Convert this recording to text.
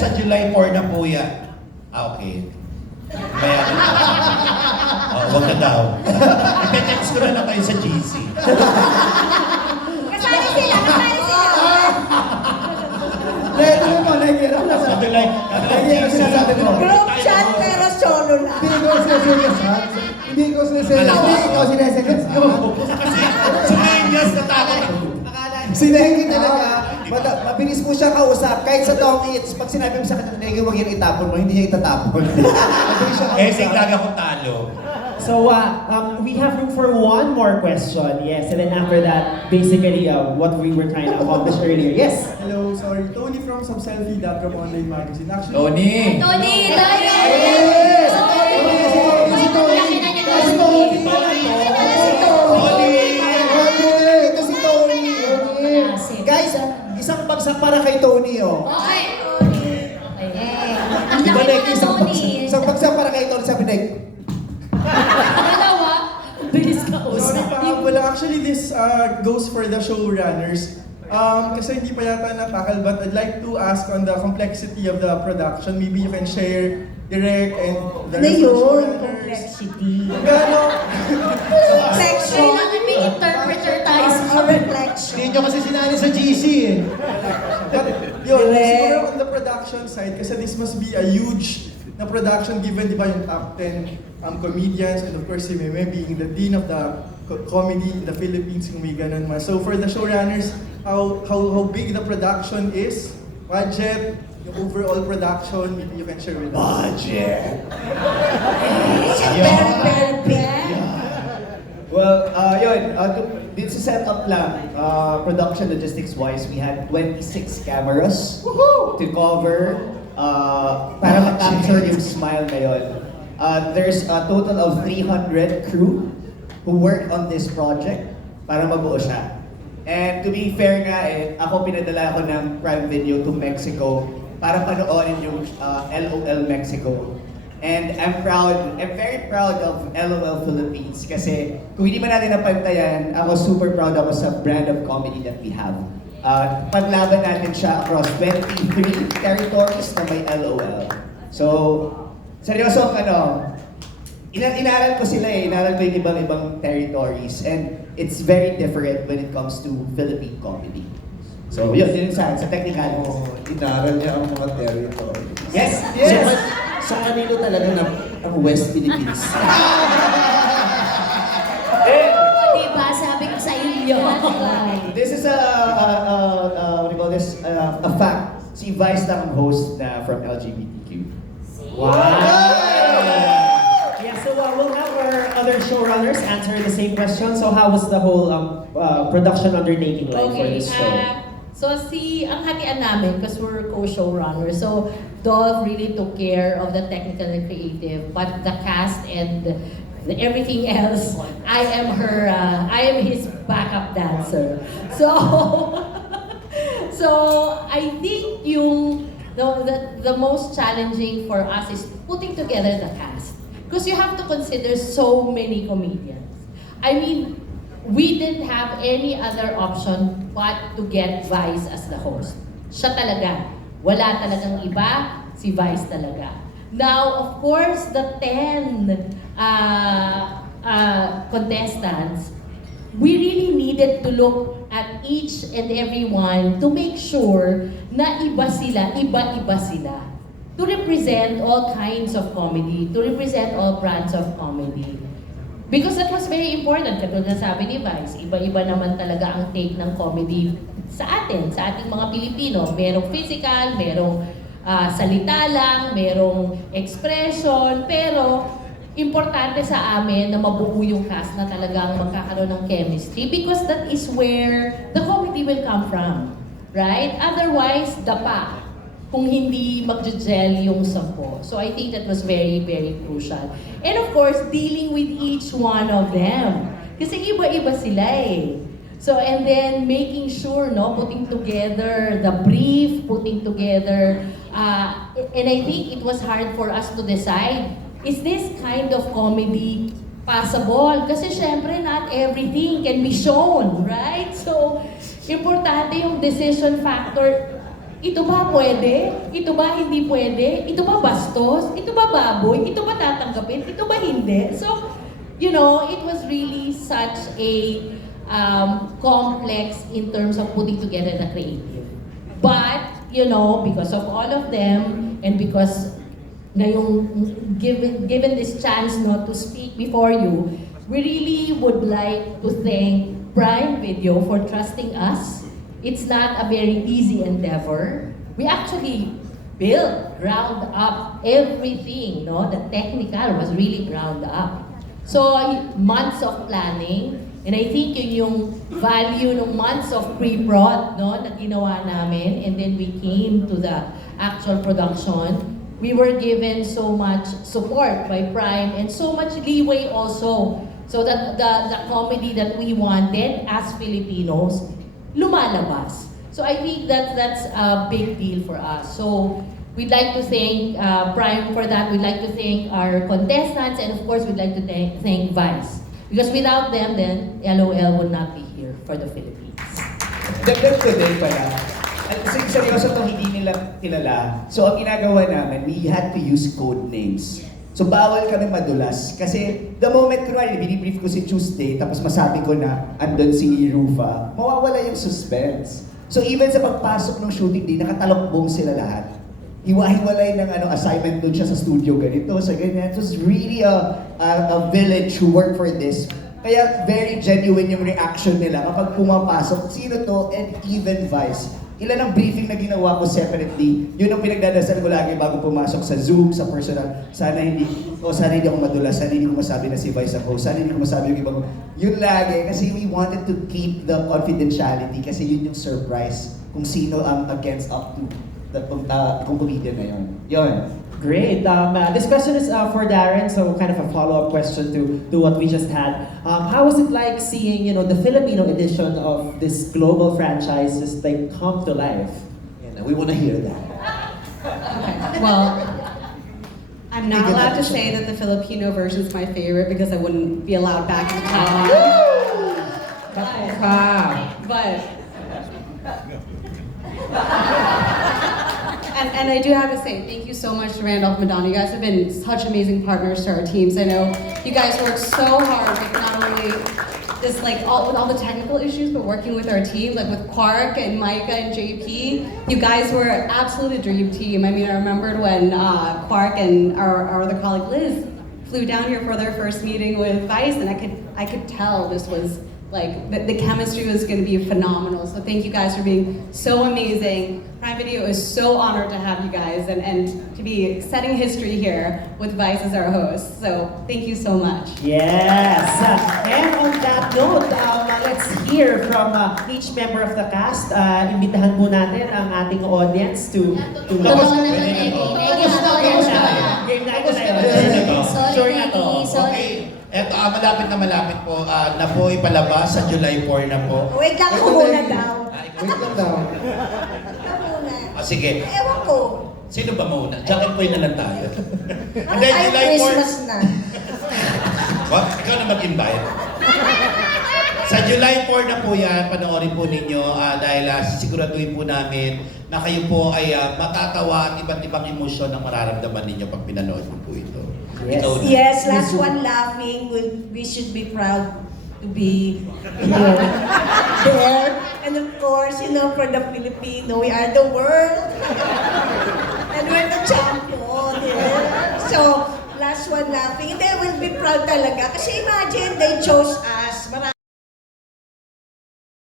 sa July 4 na po yan. Ah, okay. May ano na. Oh, wag na daw. Ite-text ko na lang kayo sa GC. Kasali sila, kasali sila. Ano mo, nahihirap na sa... Sa July, Nahihirap sinasabi ko. Group chat pero solo lang. Hindi ko sineseryosan. Hindi ko sineseryosan. Hindi ikaw sineseryosan. Kasi sa Menyas natakot ako. Si Negi talaga, mabilis mo siya kausap. Kahit sa Tom Eats, pag sinabi mo sa kanya, Negi, huwag yan itapon mo, hindi niya itatapon. Mabilis siya Eh, kausap. siglaga ko talo. So we have room for one more question. Yes, and then after that, basically what we were trying to accomplish earlier. Yes. Hello, sorry. Tony from Subselfie.com online magazine. Actually, Tony! Tony, Yes! Si Tony! Si Tony! Si Tony! Ito si Tony! Guys, isang bagsak para kay Tony, oh. Okay. Ang Di ba, laki Nek? naman, Tony. Isang bagsak para kay Tony, sabi Nek. Dalawa. Bilis ka sorry pa. Well, actually, this goes for the showrunners. Kasi hindi pa yata natakal, but I'd like to ask on the complexity of the production. Maybe you can share direct and the Ano yun? showrunners. Complexity. Gano? Kailangan may interpreter tayo sa reflection. Hindi nyo kasi sinali sa GC, eh. But yun, Direct. siguro on the production side, kasi this must be a huge na production given, di ba, yung top 10 comedians, and of course, si Meme being the dean of the comedy in the Philippines, kung may ganun man. So for the showrunners, how big the production is, budget, yung overall production, maybe you can share with us. Budget! Very, very big. Well, yun, dito sa setup lang, production logistics-wise, we had 26 cameras to cover para ma-capture yung smile na yun. There's a total of 300 crew who worked on this project para mabuo siya. And to be fair nga, ako pinadala ako ng Prime Video to Mexico para panoorin yung LOL Mexico. And I'm very proud of LOL Philippines kasi kung hindi man natin napantayan, ako super proud ako sa brand of comedy that we have. Paglaban natin siya across 23 territories na may LOL. So, seryoso inaral ko sila inaral ko yung ibang territories and it's very different when it comes to Philippine comedy. So, yun sa technical. Inaral niya ang mga territory. Yes! Sa kanino talaga na ang West Philippines? Diba, sabi ko sa iyo. This is what do you call this? A fact. Si Vice lang ang host na from LGBTQ. Wow. Yeah. So we'll have our other showrunners answer the same question. So how was the whole production undertaking like for this show? So ang hatian namin, because we're co-showrunners, so Dolph really took care of the technical and creative, but the cast and everything else, I am his backup dancer. So I think the most challenging for us is putting together the cast, because you have to consider so many comedians. I mean, we didn't have any other option but to get Vice as the host. Siya talaga. Wala talagang iba, si Vice talaga. Now, of course, the 10 contestants, we really needed to look at each and every one to make sure na iba-iba sila. To represent all kinds of comedy, to represent all brands of comedy. Because that was very important. Katulad na sabi ni Vice, iba-iba naman talaga ang take ng comedy sa ating mga Pilipino. Merong physical, merong salita lang, merong expression, pero importante sa amin na mabuo yung cast na talagang magkakaroon ng chemistry because that is where the comedy will come from. Right? Otherwise, dapa kung hindi mag-gel yung sampo. So I think that was very, very crucial. And of course, dealing with each one of them. Kasi iba-iba sila eh. So, and then making sure, putting together the brief, putting together, and I think it was hard for us to decide, is this kind of comedy possible? Kasi syempre, not everything can be shown, right? So, importante yung decision factor. Ito ba pwede? Ito ba hindi pwede? Ito ba bastos? Ito ba baboy? Ito ba tatanggapin? Ito ba hindi? So, you know, it was really such a complex in terms of putting together the creative. But, you know, because of all of them, and because ngayong given this chance not to speak before you, we really would like to thank Prime Video for trusting us. It's not a very easy endeavor. We actually built, ground up everything, no? The technical was really ground up. So, months of planning, and I think yun yung value ng months of pre-prod, no, na ginawa namin, and then we came to the actual production. We were given so much support by Prime and so much leeway also, so that the comedy that we wanted as Filipinos lumalabas. So I think that's a big deal for us. So we'd like to thank Prime for that. We'd like to thank our contestants, and of course, we'd like to thank Vice. Because without them, then LOL would not be here for the Philippines. Dagdag ko din pala. Seryoso itong hindi nila kilala. So ang ginagawa namin, we had to use code names. So bawal kami madulas. Kasi the moment, kunwari, binibrief ko si Tuesday, tapos masabi ko na andun si Rufa, mawawala yung suspense. So even sa pagpasok ng shooting day, nakatalokbong sila lahat. Hiwa-hiwalay ng assignment doon siya sa studio, ganito, sa ganyan. It was really a village who worked for this. Kaya very genuine yung reaction nila kapag pumapasok. Sino to? And even Vice. Ilan ang briefing na ginawa ko separately, yun ang pinagdadasal ko lagi bago pumasok sa Zoom, sa personal. Sana hindi ako madulas, sana hindi ko masabi na si Vice ang host, sana hindi ko masabi yung ibang. Yun lagi, kasi we wanted to keep the confidentiality, kasi yun yung surprise kung sino ang against up to kung comedian na yun. Yun. Great. This question is for Darren, so kind of a follow-up question to what we just had. How was it like seeing, the Filipino edition of this global franchise just like come to life? And we want to hear that. Well, I'm not allowed to say that the Filipino version is my favorite because I wouldn't be allowed back in town. But and I do have to say, thank you so much to Randolph Madonna. You guys have been such amazing partners to our teams. I know you guys work so hard with not only this, with all the technical issues, but working with our team, like with Quark and Micah and JP. You guys were absolutely a dream team. I mean, I remembered when Quark and our other colleague Liz flew down here for their first meeting with Vice, and I could tell this was the chemistry was going to be phenomenal. So thank you guys for being so amazing. Prime Video is so honored to have you guys and to be setting history here with Vice as our host. So thank you so much. Yes! And on that note, let's hear from each member of the cast. Imbitahan po natin ang ating audience to... Totoo na to, Negi. Negi na to, Game Negi na. na. Game na. Ito na yun. Sorry, Sure na to. Negi. Sorry. Okay. Eto, malapit po na po ipalabas sa July 4 na po. Wait lang, ako muna daw. Wait lang daw. Ikaw muna. Sige. Ewan ko. Sino ba mauna? Jack and Queen na lang tayo. Ano tayo Christmas na? What? Ikaw na mag-invite. Sa July 4 na po yan, panoorin po ninyo dahil sisiguraduhin po namin na kayo po ay matatawa at iba't ibang emosyon ang mararamdaman ninyo pag pinanood po ito. Yes. Ikaw na. Yes, last one laughing. We should be proud to be there. And of course, for the Filipino, we are the world. And we're the champion. Yeah. So, last one laughing. They will be proud talaga. Kasi imagine, they chose us.